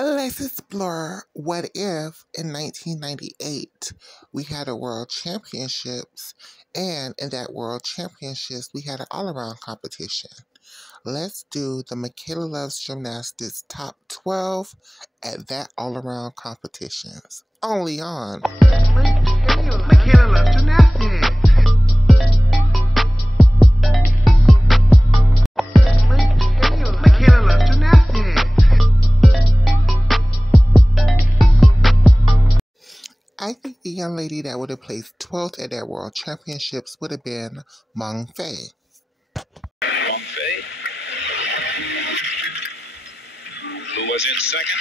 Let's explore what if in 1998 we had a World Championships, and in that World Championships we had an all-around competition. Let's do the Michaela Loves Gymnastics Top 12 at that all-around competitions. Only on Michaela Loves Gymnastics. Michaela Loves Gymnastics. I think the young lady that would have placed 12th at that World Championships would have been Meng Fei. Meng Fei, who was in second.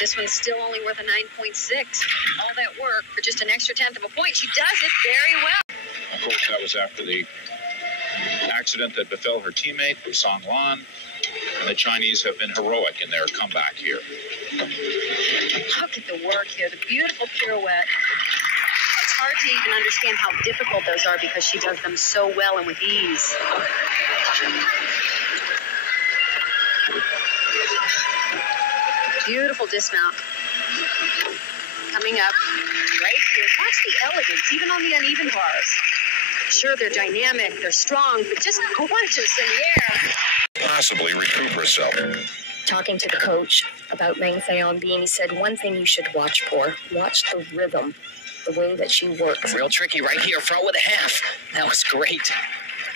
This one's still only worth a 9.6. All that work for just an extra tenth of a point. She does it very well. Of course, that was after the accident that befell her teammate, Song Lan. And the Chinese have been heroic in their comeback here. Look at the work here, the beautiful pirouette. It's hard to even understand how difficult those are because she does them so well and with ease. Beautiful dismount. Coming up right here. Watch the elegance, even on the uneven bars. Sure, they're dynamic, they're strong, but just gorgeous in the air. Possibly recoup herself. Talking to the coach about Meng Fei on beam, he said one thing you should watch for. Watch the rhythm, the way that she works. Real tricky right here, front with a half. That was great.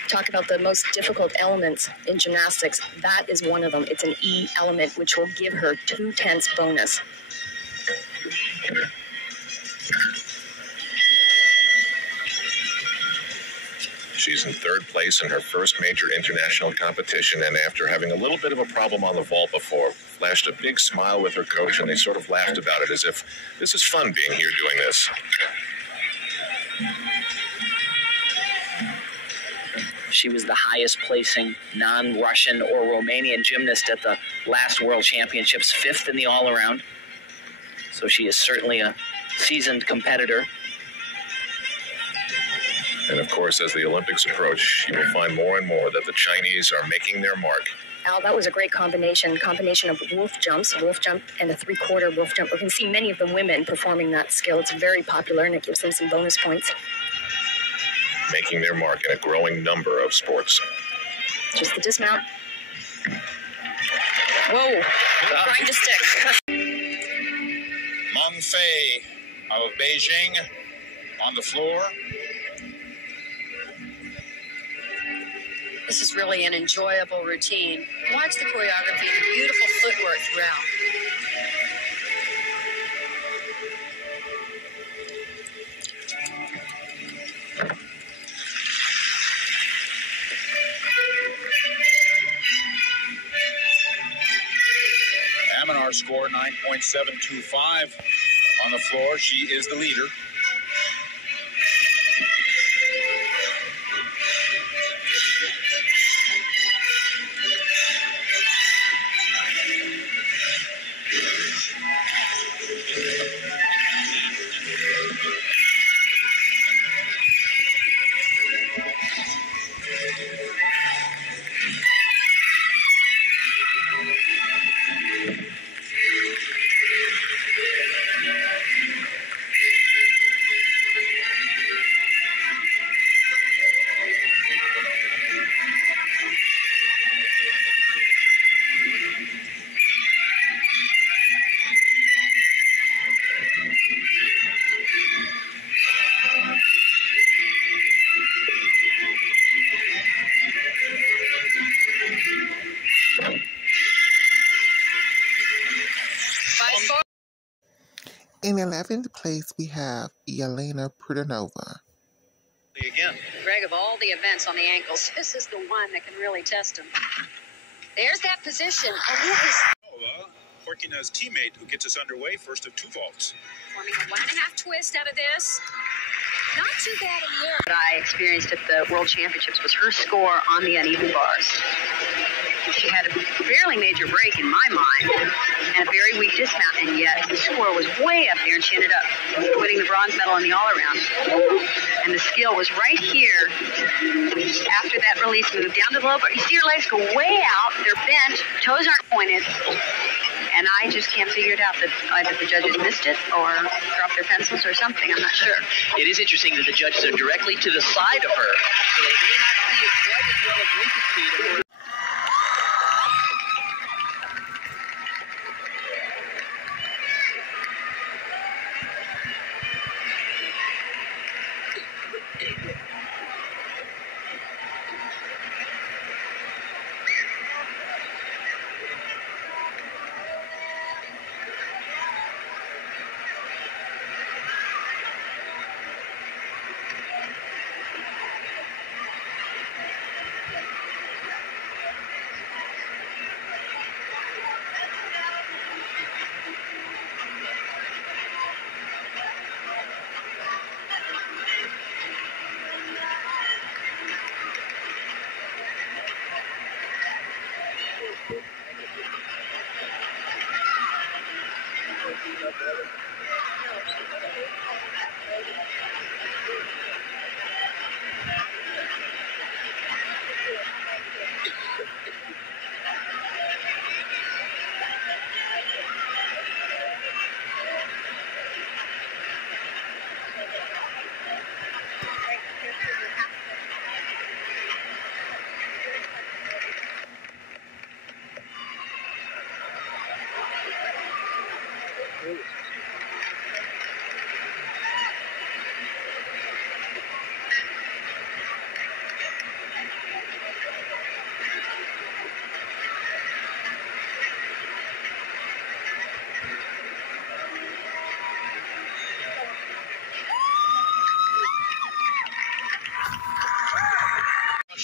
Talk about the most difficult elements in gymnastics. That is one of them. It's an E element, which will give her 2/10 bonus. She's in third place in her first major international competition, and after having a little bit of a problem on the vault before, flashed a big smile with her coach, and they sort of laughed about it as if this is fun being here doing this. She was the highest placing non-Russian or Romanian gymnast at the last World Championships, 5th in the all-around. So she is certainly a seasoned competitor. And of course, as the Olympics approach, she will find more and more that the Chinese are making their mark. Al, that was a great combination of wolf jump and a 3/4 wolf jump. We can see many of the women performing that skill. It's very popular, and it gives them some bonus points. Making their mark in a growing number of sports. Just the dismount. Whoa, trying to stick. Meng Fei of Beijing on the floor. This is really an enjoyable routine. Watch the choreography and the beautiful footwork throughout. Aminar score 9.725 on the floor. She is the leader. In 11th place, we have Yelena Prudhanova. Again. Greg, of all the events on the ankles, this is the one that can really test him. There's that position. Horkina's teammate who gets us underway, first of 2 vaults. Forming a 1.5 twist out of this. Not too bad in the air. What I experienced at the World Championships was her score on the uneven bars. She had a fairly major break in my mind, and a very weak dismount, and yet the score was way up there, and she ended up winning the bronze medal in the all-around. And the skill was right here after that release move, down to the low bar. You see her legs go way out, they're bent, toes aren't pointed, and I just can't figure it out that either the judges missed it or dropped their pencils or something. I'm not sure. It is interesting that the judges are directly to the side of her, so they may not see it quite as well as we could see it.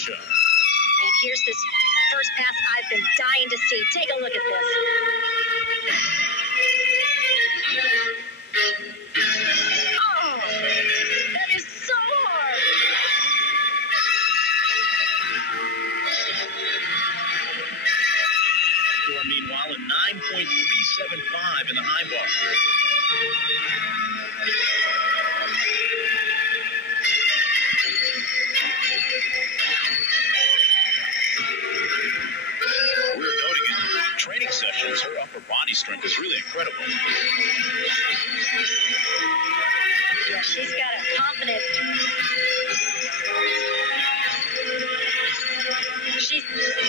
And here's this first pass I've been dying to see. Take a look at this. Oh, that is so hard. Score, meanwhile, a 9.375 in the high bar. We're noting in training sessions, her upper body strength is really incredible. Yeah, she's got a confidence.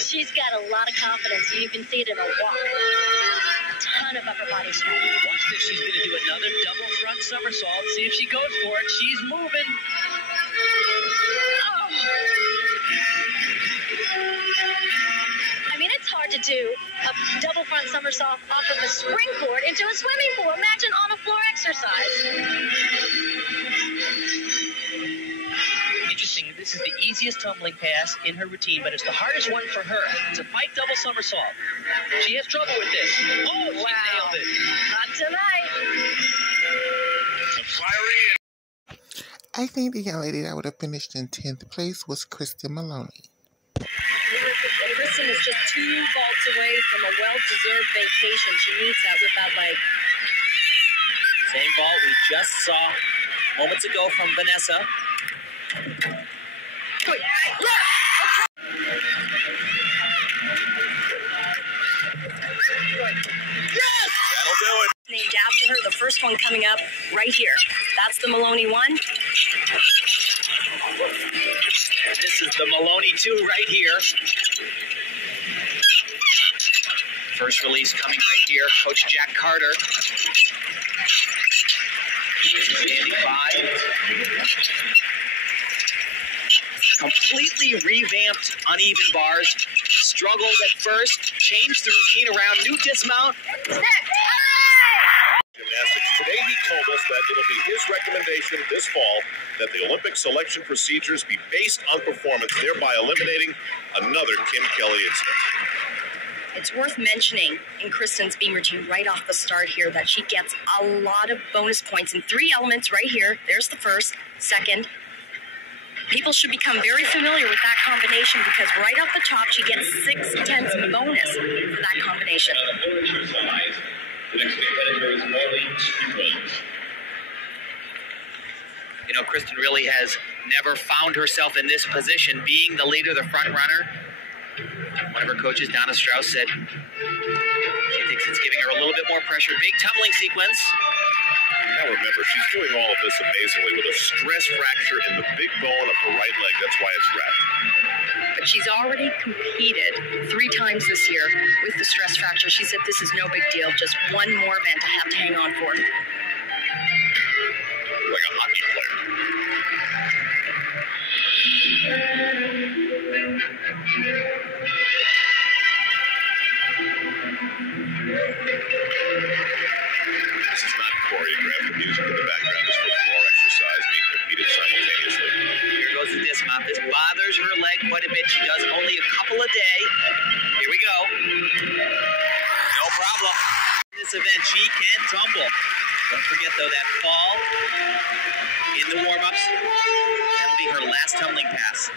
She's got a lot of confidence. You can see it in her walk. A ton of upper body strength. Watch this. She's going to do another double front somersault. See if she goes for it. She's moving. Oh. I mean, it's hard to do a double front somersault off of a springboard into a swimming pool. Imagine on a floor exercise. Interesting. This is the easiest tumbling pass in her routine, but it's the hardest one for her. It's a pike double somersault. She has trouble with this. Oh, she nailed it. Not tonight. I think the young lady that would have finished in 10th place was Kristen Maloney. Kristen is just 2 vaults away from a well-deserved vacation. She needs that with that leg. Same vault we just saw moments ago from Vanessa. Yes! That'll do it. Named after her, the first one coming up right here. That's the Maloney one. This is the Maloney 2 right here. First release coming right here. Coach Jack Carter. Standing by. Completely revamped uneven bars. Struggled at first. Changed the routine around. New dismount. Gymnastics. Today he told us that it'll be his recommendation this fall that the Olympic selection procedures be based on performance, thereby eliminating another Kim Kelly incident. It's worth mentioning in Kristen's beam routine right off the start here that she gets a lot of bonus points in 3 elements right here. There's the first, second, People should become very familiar with that combination because right off the top, she gets 6/10 bonus for that combination. The next competitor is Marlene Stevens. You know, Kristen really has never found herself in this position, being the leader, the front runner. One of her coaches, Donna Strauss, said she thinks it's giving her a little bit more pressure. Big tumbling sequence. Now remember, she's doing all of this amazingly with a stress fracture in the big bone of her right leg. That's why it's wrapped. But she's already competed 3 times this year with the stress fracture. She said this is no big deal, just one more event I have to hang on for. Like a hockey player. This is not choreographed. The music in the background is for floor exercise being competed simultaneously. Here goes the dismount. This bothers her leg quite a bit. She does only a couple a day. Here we go. No problem. In this event, she can tumble. Don't forget, though, that fall in the warm-ups. That'll be her last tumbling pass.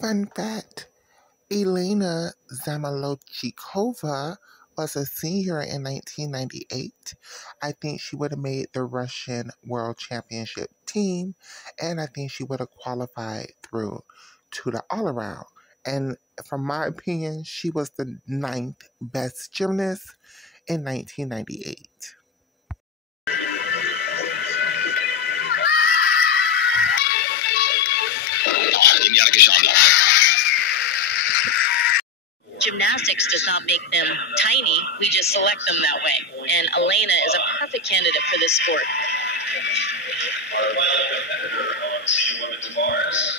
Fun fact, Elena Zamolodchikova was a senior in 1998. I think she would have made the Russian World Championship team, and I think she would have qualified through to the all-around. And from my opinion, she was the 9th best gymnast in 1998. Gymnastics does not make them tiny, we just select them that way. And Elena is a perfect candidate for this sport.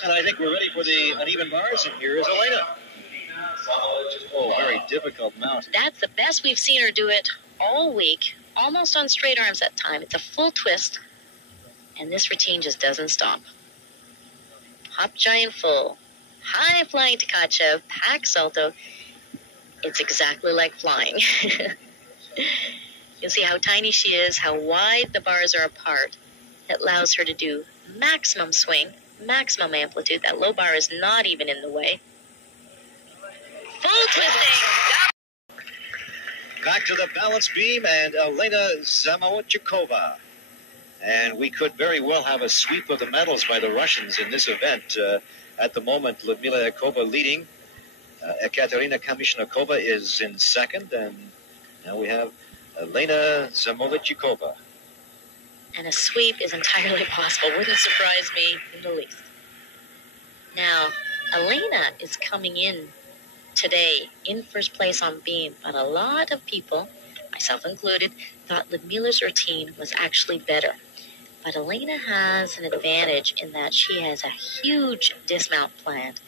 And I think we're ready for the uneven bars, and here is Elena. Oh, very difficult mount. That's the best we've seen her do it all week, almost on straight arms at time. It's a full twist, and this routine just doesn't stop. Hop giant full, high flying Tkachev, pack salto. It's exactly like flying. You'll see how tiny she is, how wide the bars are apart. It allows her to do maximum swing, maximum amplitude. That low bar is not even in the way. Full twisting. Back to the balance beam, and Elena Zamolodchikova. And we could very well have a sweep of the medals by the Russians in this event. At the moment, Lyudmila Yakova leading. Ekaterina Kamishnikova is in second, and now we have Elena Zamolodchikova. And a sweep is entirely possible. Wouldn't surprise me in the least. Now, Elena is coming in today in first place on beam, but a lot of people, myself included, thought Lyudmila's routine was actually better. But Elena has an advantage in that she has a huge dismount planned.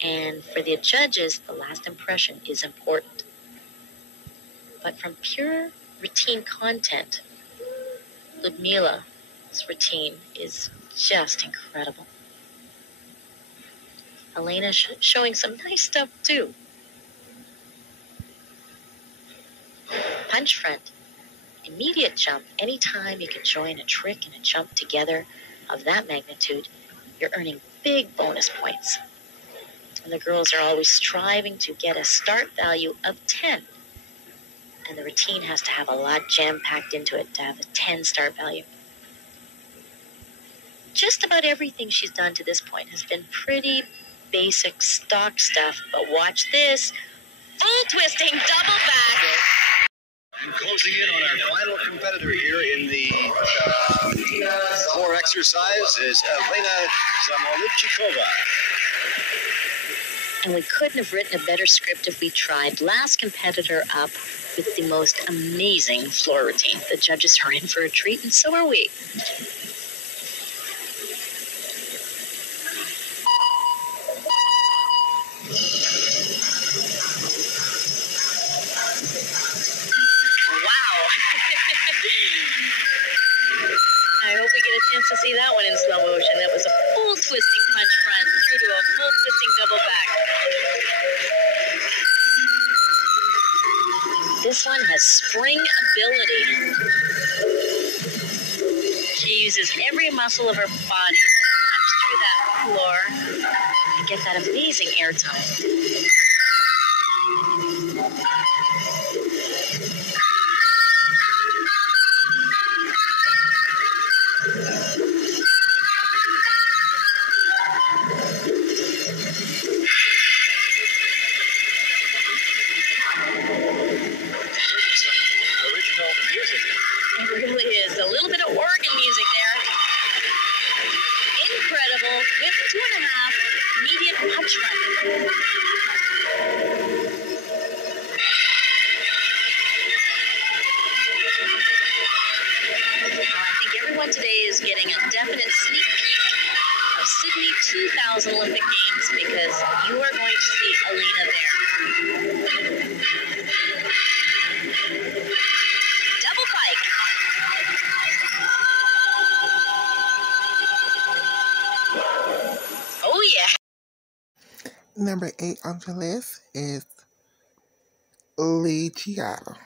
And for the judges, the last impression is important. But from pure routine content, Lyudmila's routine is just incredible. Elena showing some nice stuff too. Punch front, immediate jump. Anytime you can join a trick and a jump together of that magnitude, you're earning big bonus points. And the girls are always striving to get a start value of 10. And the routine has to have a lot jam-packed into it to have a 10 start value. Just about everything she's done to this point has been pretty basic stock stuff, but watch this. Full twisting double back. And closing in on our final competitor here in the floor exercise is Elena Zamolichikova. And we couldn't have written a better script if we tried. Last competitor up with the most amazing floor routine. The judges are in for a treat, and so are we. I hope we get a chance to see that one in slow motion. That was a full twisting punch front through to a full twisting double back. This one has spring ability. She uses every muscle of her body to punch through that floor and get that amazing air time. It really is. A little bit of organ music there. Incredible with 2.5 immediate punch front. I think everyone today is getting a definite sneak peek of Sydney 2000 Olympic Games because you are going to see Elena there. Double pike. Oh, yeah. Number 8 on the list is Li Jiao.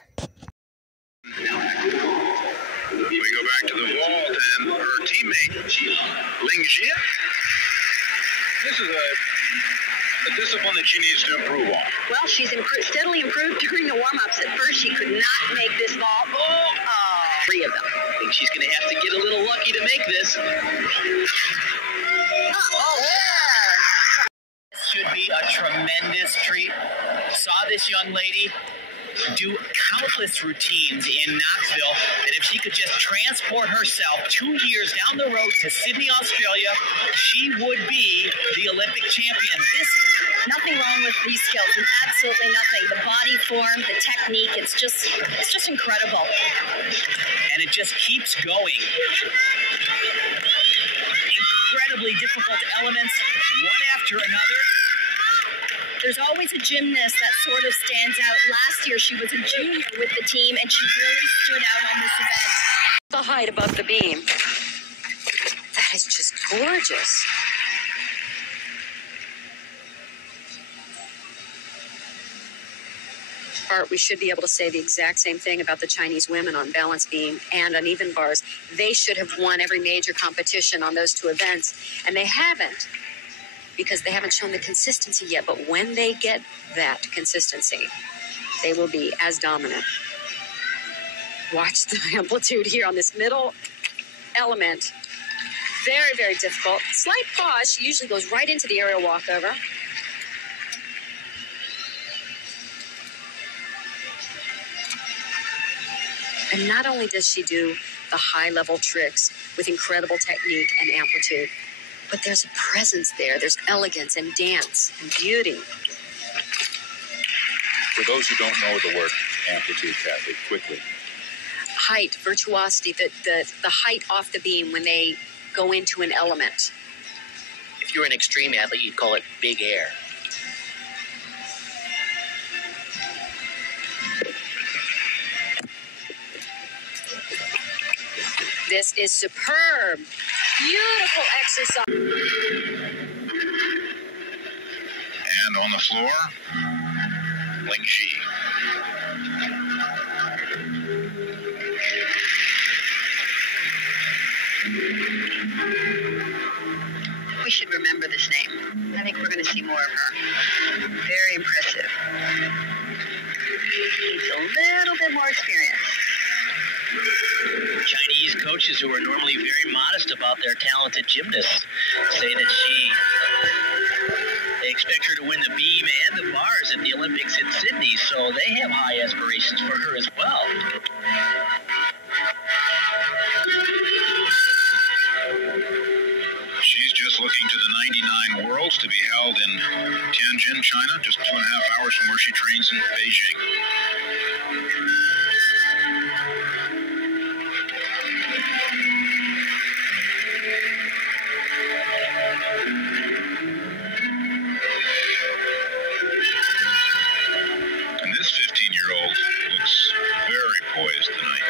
We go back to the vault and her teammate, Ling Jia. This is a discipline that she needs to improve on. Well, she's steadily improved during the warm-ups. At first, she could not make this vault. Oh, 3 of them. I think she's going to have to get a little lucky to make this. This should be a tremendous treat. Saw this young lady do countless routines in Knoxville, that if she could just transport herself 2 years down the road to Sydney, Australia, she would be the Olympic champion. Nothing wrong with these skills. Absolutely nothing. The body form, the technique, it's just incredible. And it just keeps going. Incredibly difficult elements, one after another. There's always a gymnast that sort of stands out. Last year, she was a junior with the team, and she really stood out on this event. The height above the beam. That is just gorgeous. Art, we should be able to say the exact same thing about the Chinese women on balance beam and uneven bars. They should have won every major competition on those 2 events, and they haven't, because they haven't shown the consistency yet. But when they get that consistency, they will be as dominant. Watch the amplitude here on this middle element. Very, very difficult. Slight pause. She usually goes right into the aerial walkover. And not only does she do the high-level tricks with incredible technique and amplitude, but there's a presence there. There's elegance and dance and beauty. For those who don't know the word amplitude, Kathy, quickly. Height, virtuosity, the height off the beam when they go into an element. If you're an extreme athlete, you'd call it big air. This is superb. Beautiful exercise. on the floor, Ling Ji. We should remember this name. I think we're going to see more of her. Very impressive. Needs a little bit more experience. Chinese coaches who are normally very modest about their talented gymnasts say that they expect her to win the beam and the bars at the Olympics in Sydney, so they have high aspirations for her as well. She's just looking to the 99 Worlds to be held in Tianjin, China, just 2.5 hours from where she trains in Beijing. And this 15-year-old looks very poised tonight.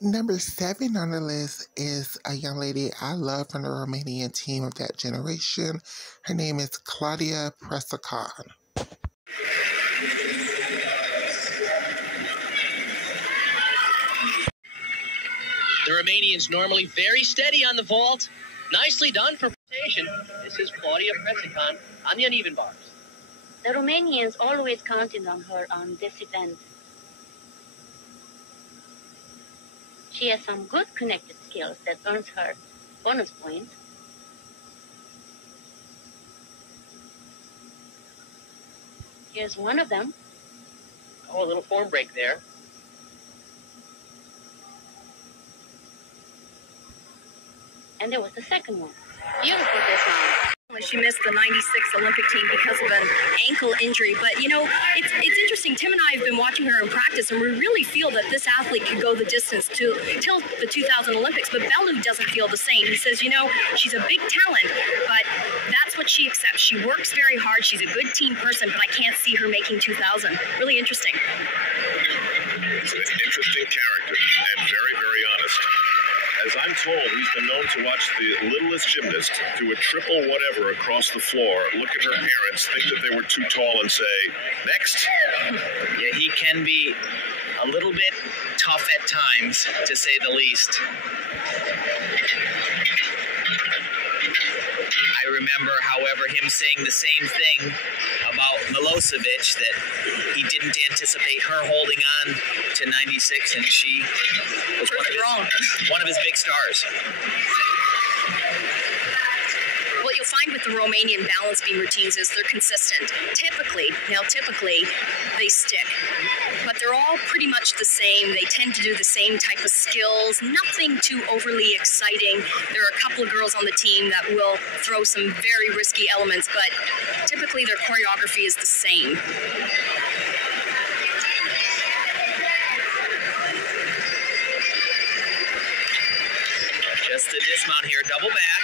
Number 7 on the list is a young lady I love from the Romanian team of that generation. Her name is Claudia Presicon. The Romanians normally very steady on the vault. Nicely done for presentation. This is Claudia Presicon on the uneven bars. The Romanians always counted on her on this event. She has some good connected skills that earns her bonus points. Here's one of them. Oh, a little form break there. And there was the second one. Beautiful this round. She missed the 96 Olympic team because of an ankle injury. But, you know, it's interesting. Tim and I have been watching her in practice, and we really feel that this athlete could go the distance till the 2000 Olympics. But Bellew doesn't feel the same. He says, you know, she's a big talent, but that's what she accepts. She works very hard. She's a good team person, but I can't see her making 2000. Really interesting. He's an interesting character and very, very honest. As I'm told, he's been known to watch the littlest gymnast do a triple whatever across the floor, look at her parents, think that they were too tall, and say, next. Yeah, he can be a little bit tough at times, to say the least. I remember, however, him saying the same thing about Milosevic, that he didn't anticipate her holding on to 96, and she was one of his big stars. What you'll find with the Romanian balance beam routines is they're consistent. Typically, they stick. But they're all pretty much the same. They tend to do the same type of skills, nothing too overly exciting. There are a couple of girls on the team that will throw some very risky elements, but typically their choreography is the same. Just a dismount here, double back.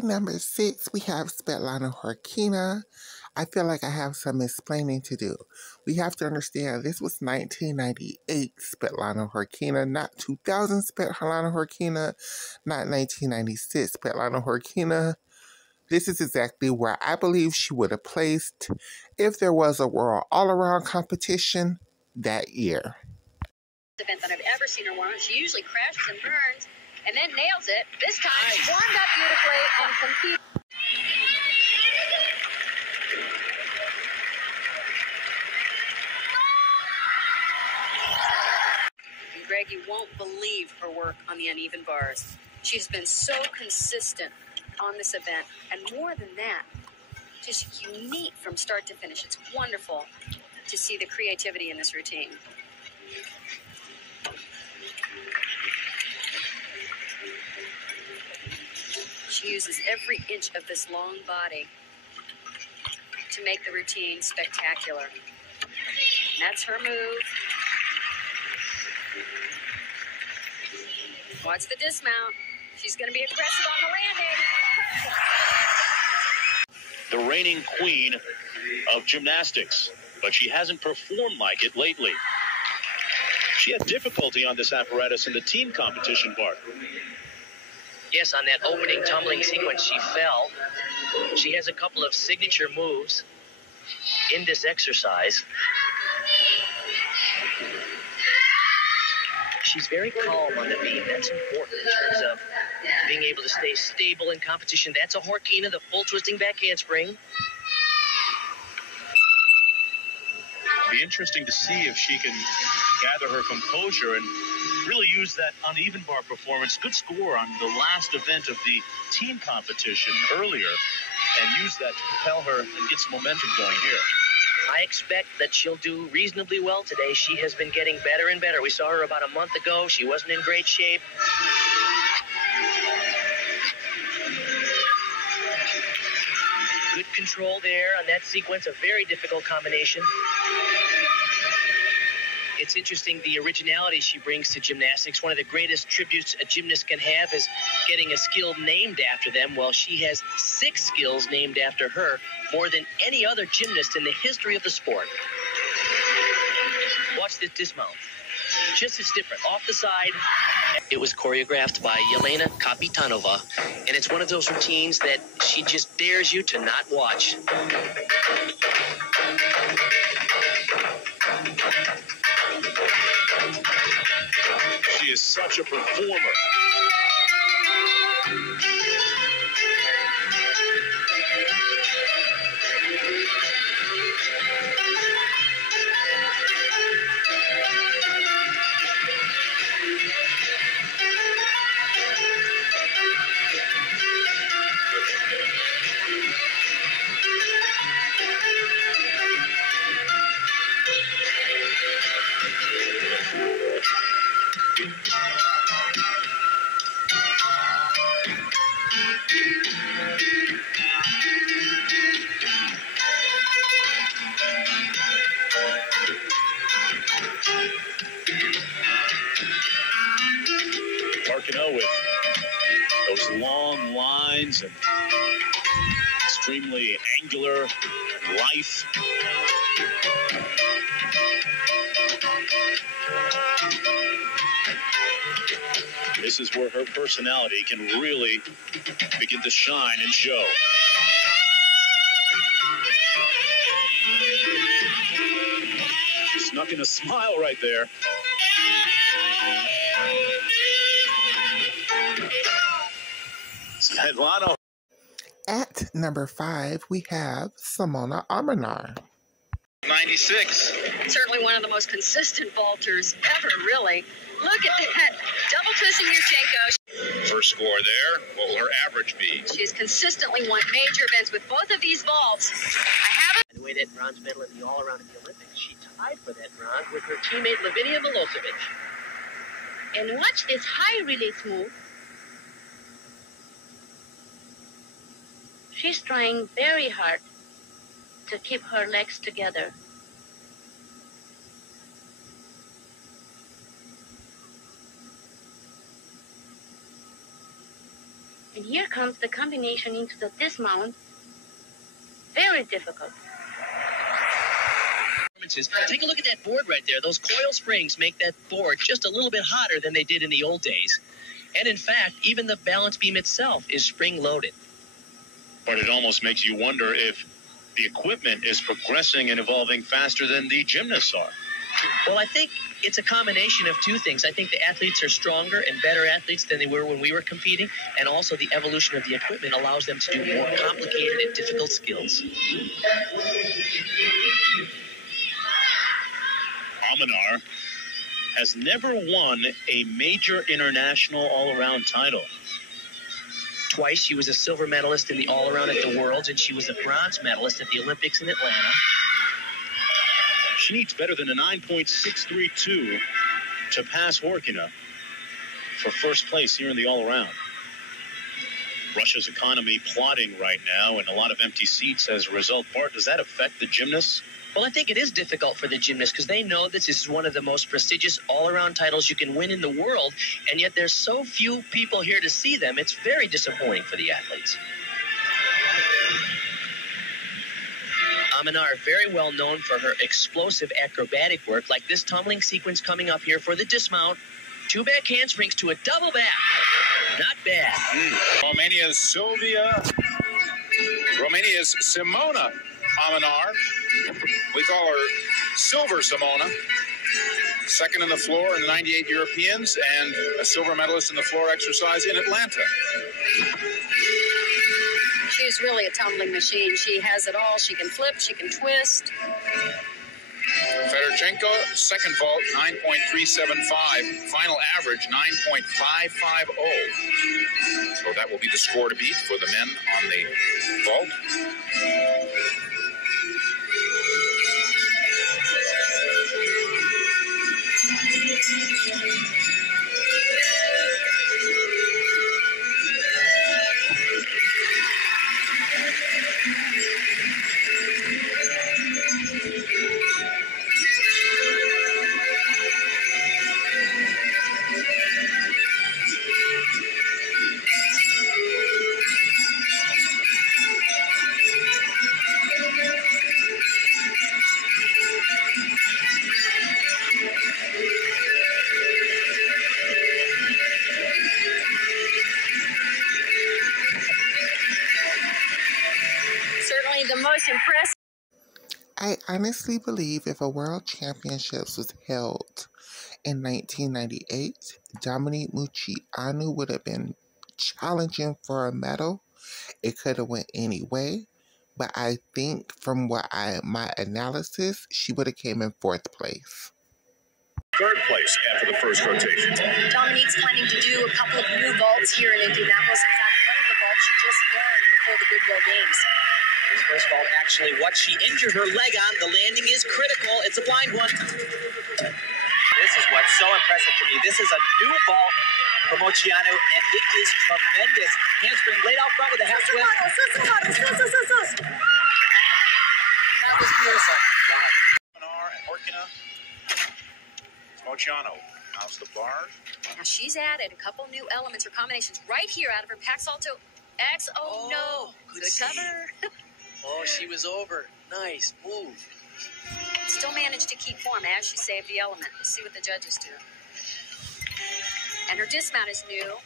At number 6, we have Svetlana Horkina. I feel like I have some explaining to do. We have to understand this was 1998 Svetlana Horkina, not 2000 Svetlana Horkina, not 1996 Svetlana Horkina. This is exactly where I believe she would have placed if there was a world all-around competition that year. Event that I've ever seen her won. She usually crashes and burns and then nails it. This time she warmed up beautifully and competed. And Greg, you won't believe her work on the uneven bars. She's been so consistent on this event, and more than that, just unique from start to finish. It's wonderful to see the creativity in this routine. She uses every inch of this long body to make the routine spectacular. And that's her move. Watch the dismount. She's going to be aggressive on the landing. The reigning queen of gymnastics, but she hasn't performed like it lately. She had difficulty on this apparatus in the team competition part. Yes, on that opening tumbling sequence, she fell. She has a couple of signature moves in this exercise. She's very calm on the beam. That's important in terms of being able to stay stable in competition. That's a Horkina, the full twisting back handspring. It'll be interesting to see if she can gather her composure and really use that uneven bar performance. Good score on the last event of the team competition earlier, and use that to propel her and get some momentum going here. I expect that she'll do reasonably well today. She has been getting better and better. We saw her about a month ago. She wasn't in great shape. Good control there on that sequence, a very difficult combination. It's interesting, the originality she brings to gymnastics. One of the greatest tributes a gymnast can have is getting a skill named after them. Well, she has 6 skills named after her, more than any other gymnast in the history of the sport. Watch this dismount. Just as different. Off the side. It was choreographed by Yelena Kapitanova, and it's one of those routines that she just dares you to not watch. She is such a performer. Markino with those long lines and extremely angular, lithe. This is where her personality can really begin to shine and show. She snuck in a smile right there. Svetlana. At number 5, we have Simona Armanar. 96. Certainly one of the most consistent vaulters ever, really. Look at that. Double twisting Yurchenko. First score there. What will her average be? She's consistently won major events with both of these vaults. I haven't. By the way, that bronze medal in the all-around at the Olympics, she tied for that bronze with her teammate Lavinia Milosevic. And watch this high release move. She's trying very hard to keep her legs together. And here comes the combination into the dismount. Very difficult. Take a look at that board right there. Those coil springs make that board just a little bit hotter than they did in the old days. And in fact, even the balance beam itself is spring-loaded. But it almost makes you wonder if the equipment is progressing and evolving faster than the gymnasts are. Well, I think it's a combination of two things. I think the athletes are stronger and better athletes than they were when we were competing, and also the evolution of the equipment allows them to do more complicated and difficult skills. Amanar has never won a major international all-around title. Twice she was a silver medalist in the all-around at the Worlds, and she was a bronze medalist at the Olympics in Atlanta. She needs better than a 9.632 to pass Horkina for first place here in the all-around. Russia's economy plotting right now and a lot of empty seats as a result. Bart, does that affect the gymnasts? Well, I think it is difficult for the gymnasts because they know this is one of the most prestigious all-around titles you can win in the world, and yet there's so few people here to see them. It's very disappointing for the athletes. Amanar, very well known for her explosive acrobatic work, like this tumbling sequence coming up here for the dismount. 2 back handsprings to a double back. Not bad. Romania's Simona Amanar. We call her Silver Simona. Second in the floor in the 98 Europeans and a silver medalist in the floor exercise in Atlanta. She's really a tumbling machine. She has it all. She can flip, she can twist. Fedorchenko, second vault, 9.375. Final average, 9.550. So that will be the score to beat for the men on the vault. Certainly the most impressive. I honestly believe if a World Championships was held in 1998, Dominique Moceanu would have been challenging for a medal. It could have went any way, but I think from my analysis, she would have came in 4th place. Third place after the first rotation. Dominique's planning to do a couple of new vaults here in Indianapolis. In fact, one of the vaults she just learned before the Goodwill Games. This first vault, actually, what she injured her leg on, the landing is critical. It's a blind one. This is what's so impressive to me. This is a new vault for Moceanu, and it is tremendous. Handspring laid out front with a half twist. That was beautiful. Amanar and Horkina. Moceanu mounts the bar. Now she's added a couple new elements or combinations right here out of her Pac Salto X. Oh no, good cover. Oh, she was over. Nice move. Still managed to keep form as she saved the element. We'll see what the judges do. And her dismount is new.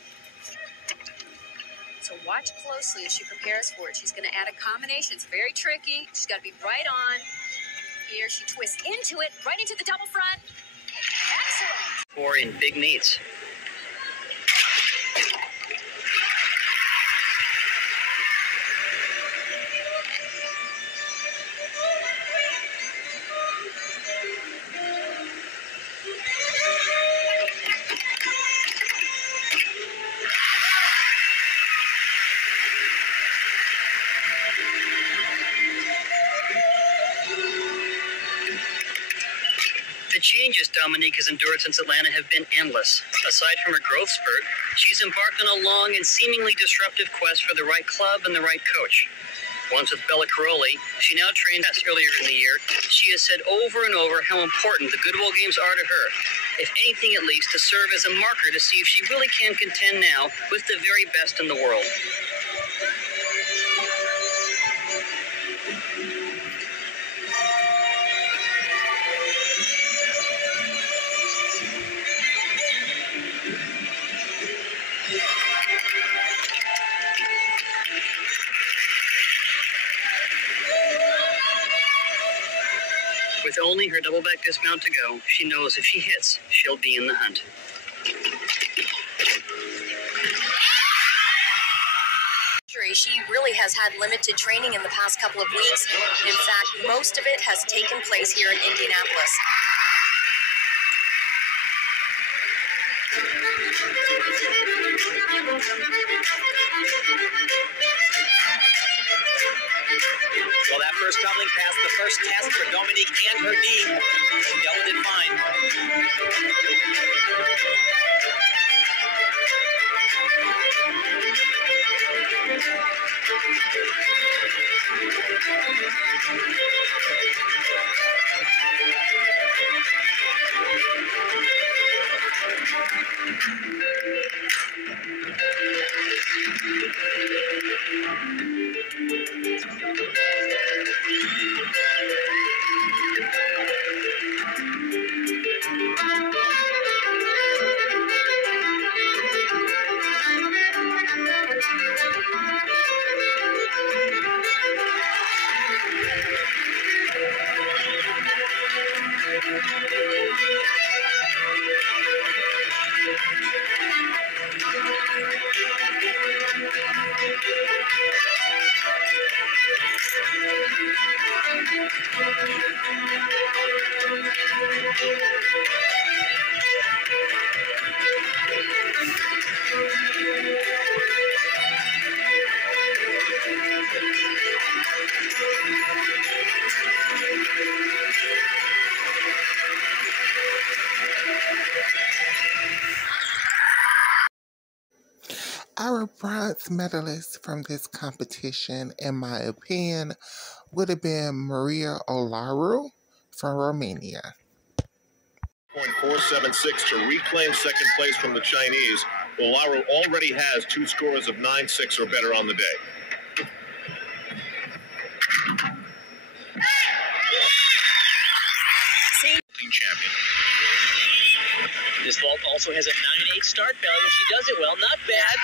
So watch closely as she prepares for it. She's going to add a combination. It's very tricky. She's got to be right on. Here she twists into it, right into the double front. Excellent. Or in big meets. The changes Dominique has endured since Atlanta have been endless. Aside from her growth spurt, she's embarked on a long and seemingly disruptive quest for the right club and the right coach. Once with Bella Caroli, she now trains earlier in the year. She has said over and over how important the Goodwill Games are to her. If anything, at least, to serve as a marker to see if she really can contend now with the very best in the world. With only her double-back dismount to go, she knows if she hits, she'll be in the hunt. She really has had limited training in the past couple of weeks. In fact, most of it has taken place here in Indianapolis. Well, that first tumbling passed the first test for Dominique and her knee. She dealt with it fine. Our bronze medalist from this competition, in my opinion, would have been Maria Olaru from Romania. 476 to reclaim second place from the Chinese. Olaru already has 2 scores of 9-6 or better on the day. Champion. This vault also has a 9-8 start value. She does it well, not bad.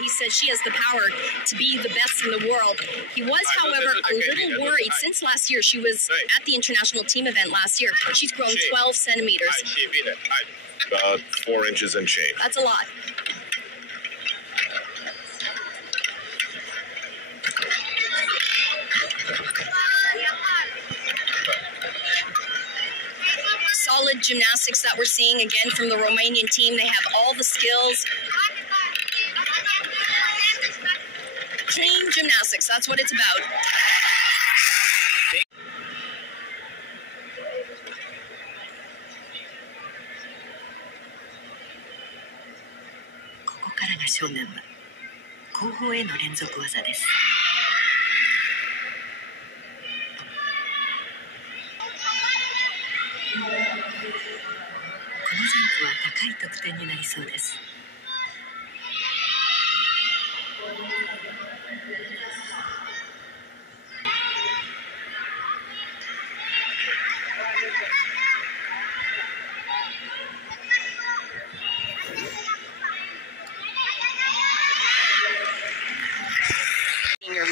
He says she has the power to be the best in the world. He was, however, a little worried since last year. She was at the international team event last year. She's grown 12 centimeters. 4 inches and change. That's a lot. Solid gymnastics that we're seeing again from the Romanian team. They have all the skills. Clean gymnastics, that's what it's about.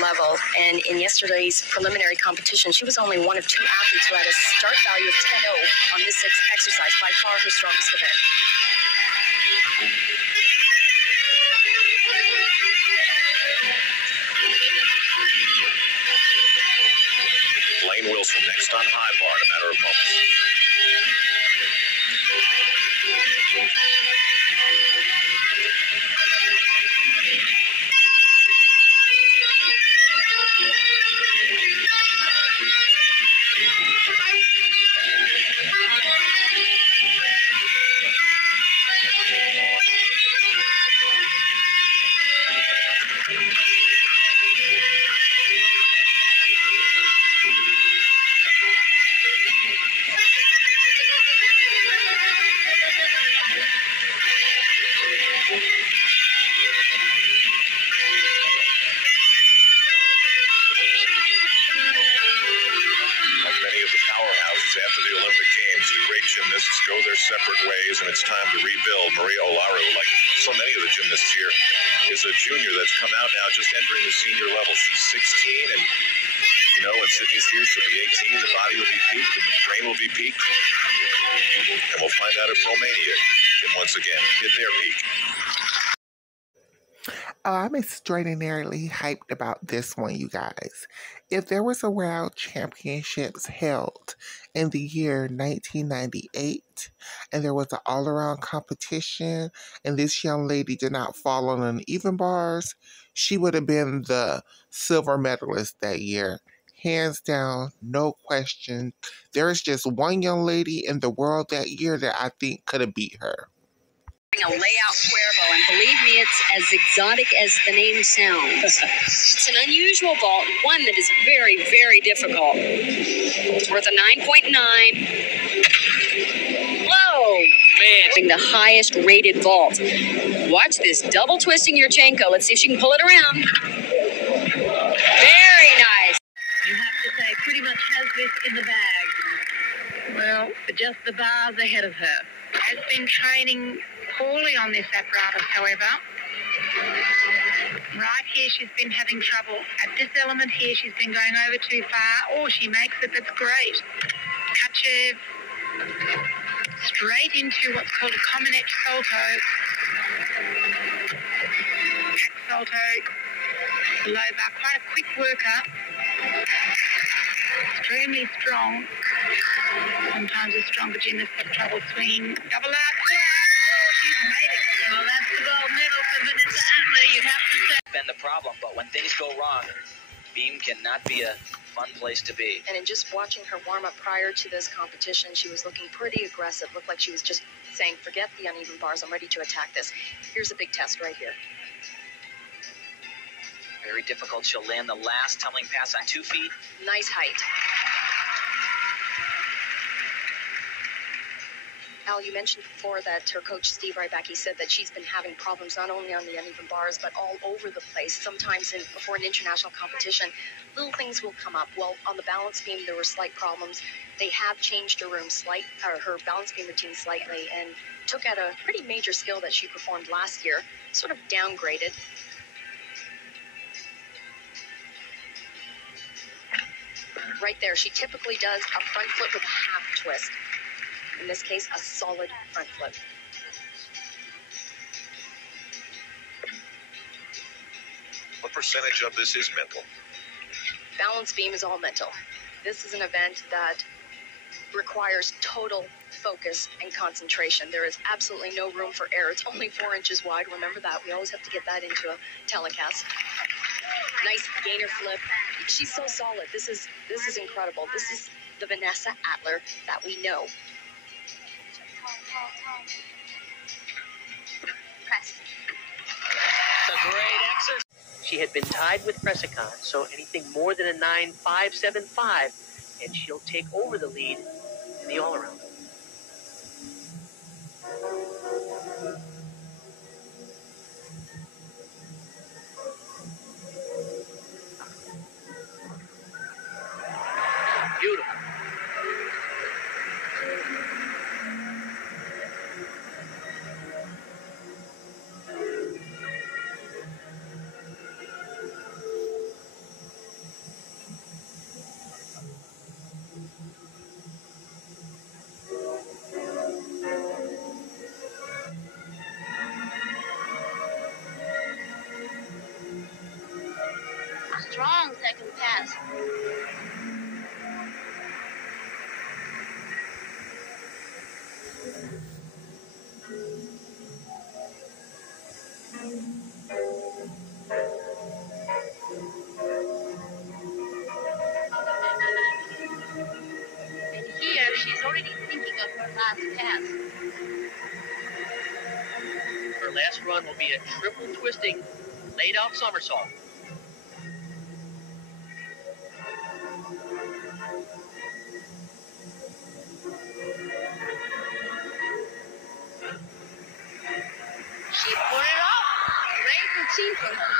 Level, and in yesterday's preliminary competition, she was only one of 2 athletes who had a start value of 10-0 on this exercise, by far her strongest event. Lane Wilson next on high bar in a matter of moments. of the powerhouses. After the Olympic Games, the great gymnasts go their separate ways, and it's time to rebuild. Maria Olaru, like so many of the gymnasts here, is a junior that's come out now, just entering the senior level. She's 16, and you know, when Sydney's here, she'll be 18. The body will be peaked, the brain will be peaked, and we'll find out if Romania can once again hit their peak. I'm extraordinarily hyped about this one, you guys. If there was a World Championships held in the year 1998, and there was an all-around competition, and this young lady did not fall on uneven bars, she would have been the silver medalist that year. Hands down, no question. There is just one young lady in the world that year that I think could have beat her. A layout cuervo, and believe me, it's as exotic as the name sounds. It's an unusual vault, one that is very, very difficult. It's worth a 9.9. Whoa! Man. The highest rated vault. Watch this double twisting Yurchenko. Let's see if she can pull it around. Very nice. You have to say, pretty much has this in the bag. Well, just the bars ahead of her. Has been training poorly on this apparatus, however. Right here, she's been having trouble. At this element here, she's been going over too far. Oh, she makes it. That's great. Kachev straight into what's called a combinate salto. Back salto. Low bar. Quite a quick worker. Extremely strong. Sometimes a stronger gymnast has trouble swinging. Double out. She's made it. Well, that's the gold medal for Vanessa Atler, you'd have to say. Been the problem, but when things go wrong, beam cannot be a fun place to be. And in just watching her warm up prior to this competition, she was looking pretty aggressive. Looked like she was just saying, forget the uneven bars, I'm ready to attack this. Here's a big test right here. Very difficult. She'll land the last tumbling pass on 2 feet. Nice height. Al, you mentioned before that her coach, Steve Rybacki, said that she's been having problems not only on the uneven bars, but all over the place. Sometimes before an international competition, little things will come up. Well, on the balance beam, there were slight problems. They have changed her her balance beam routine slightly, and took out a pretty major skill that she performed last year, sort of downgraded. Right there, she typically does a front flip with a half twist. In this case, a solid front flip. What percentage of this is mental? Balance beam is all mental. This is an event that requires total focus and concentration. There is absolutely no room for error. It's only 4 inches wide. Remember that. We always have to get that into a telecast. Nice gainer flip. She's so solid. This is incredible. This is the Vanessa Atler that we know. Press. It's a great exercise. She had been tied with Pressicon, so anything more than a 9.575, and she'll take over the lead in the all-around. Beautiful. Strong second pass. And here she's already thinking of her last pass. Her last run will be a triple twisting, laid out somersault. She put it off. Great routine from her.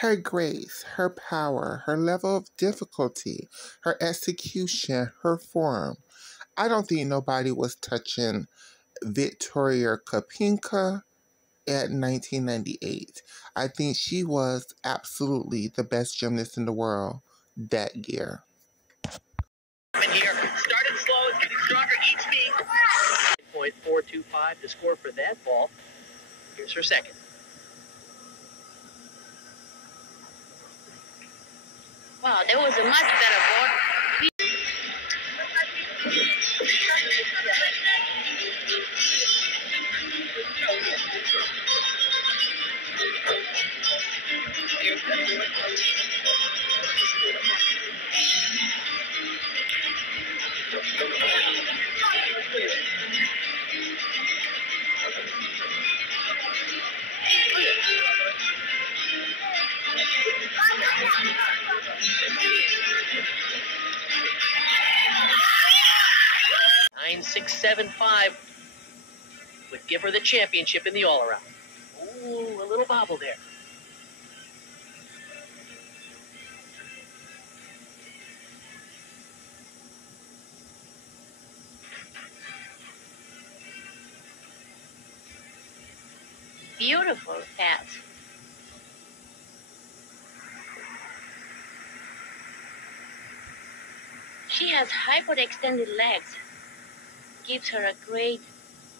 Her grace, her power, her level of difficulty, her execution, her form. I don't think nobody was touching Victoria Kopinka at 1998. I think she was absolutely the best gymnast in the world that year. Here, started slow, is getting stronger each meet. .425 to score for that ball. Here's her second. Wow, that was a much better ball. 9.675 would give her the championship in the all-around. Ooh, a little bobble there. Beautiful pass. She has hyperextended legs. Gives her a great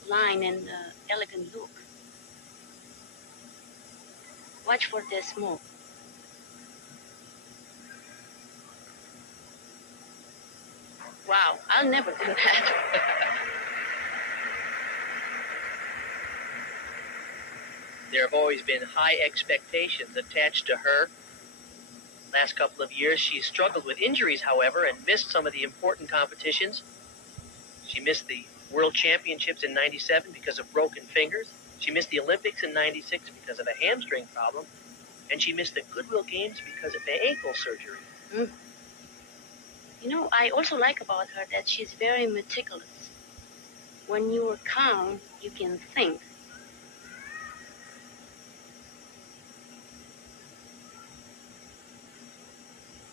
line and elegant look. Watch for this move. Wow, I'll never do that. There have always been high expectations attached to her. Last couple of years, she's struggled with injuries, however, and missed some of the important competitions. She missed the World Championships in '97 because of broken fingers. She missed the Olympics in '96 because of a hamstring problem. And she missed the Goodwill Games because of the ankle surgery. Mm. You know, I also like about her that she's very meticulous. When you are calm, you can think.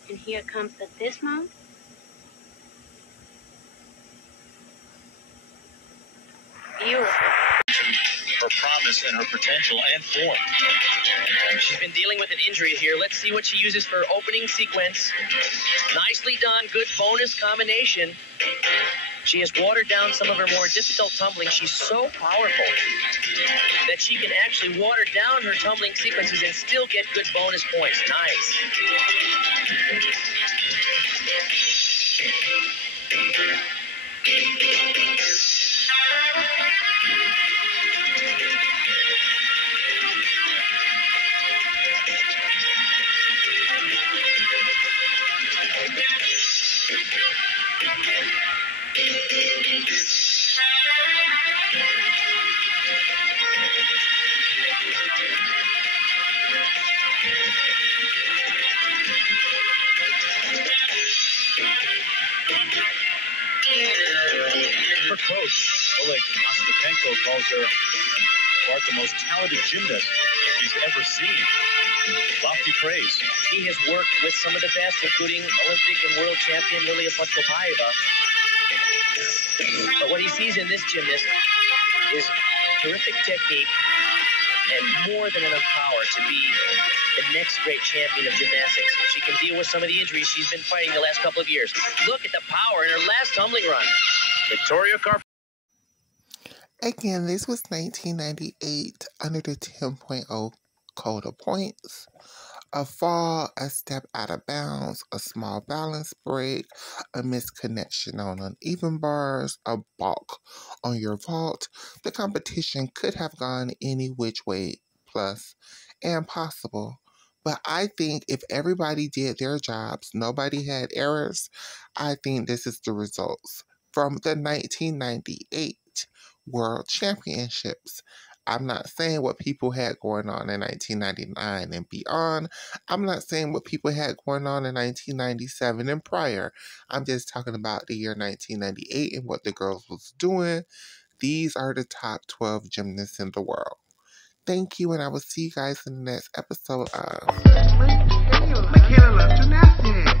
And here comes the dismount. Beautiful. Her promise and her potential and form. She's been dealing with an injury here. Let's see what she uses for opening sequence. Nicely done. Good bonus combination. She has watered down some of her more difficult tumbling. She's so powerful that she can actually water down her tumbling sequences and still get good bonus points. Nice. Her coach, Oleg Ostapenko, calls her part the most talented gymnast he's ever seen. Lofty praise. He has worked with some of the best, including Olympic and world champion Lilia Podkopaeva. But what he sees in this gymnast is terrific technique and more than enough power to be the next great champion of gymnastics. She can deal with some of the injuries she's been fighting the last couple of years. Look at the power in her last tumbling run. Victoria Carp. Again, this was 1998 under the 10.0 code of points. A fall, a step out of bounds, a small balance break, a misconnection on uneven bars, a balk on your vault. The competition could have gone any which way, plus and possible. But I think if everybody did their jobs, nobody had errors, I think this is the results from the 1998 World Championships. I'm not saying what people had going on in 1999 and beyond. I'm not saying what people had going on in 1997 and prior. I'm just talking about the year 1998 and what the girls was doing. These are the top 12 gymnasts in the world. Thank you, and I will see you guys in the next episode of Michaela loves gymnastics.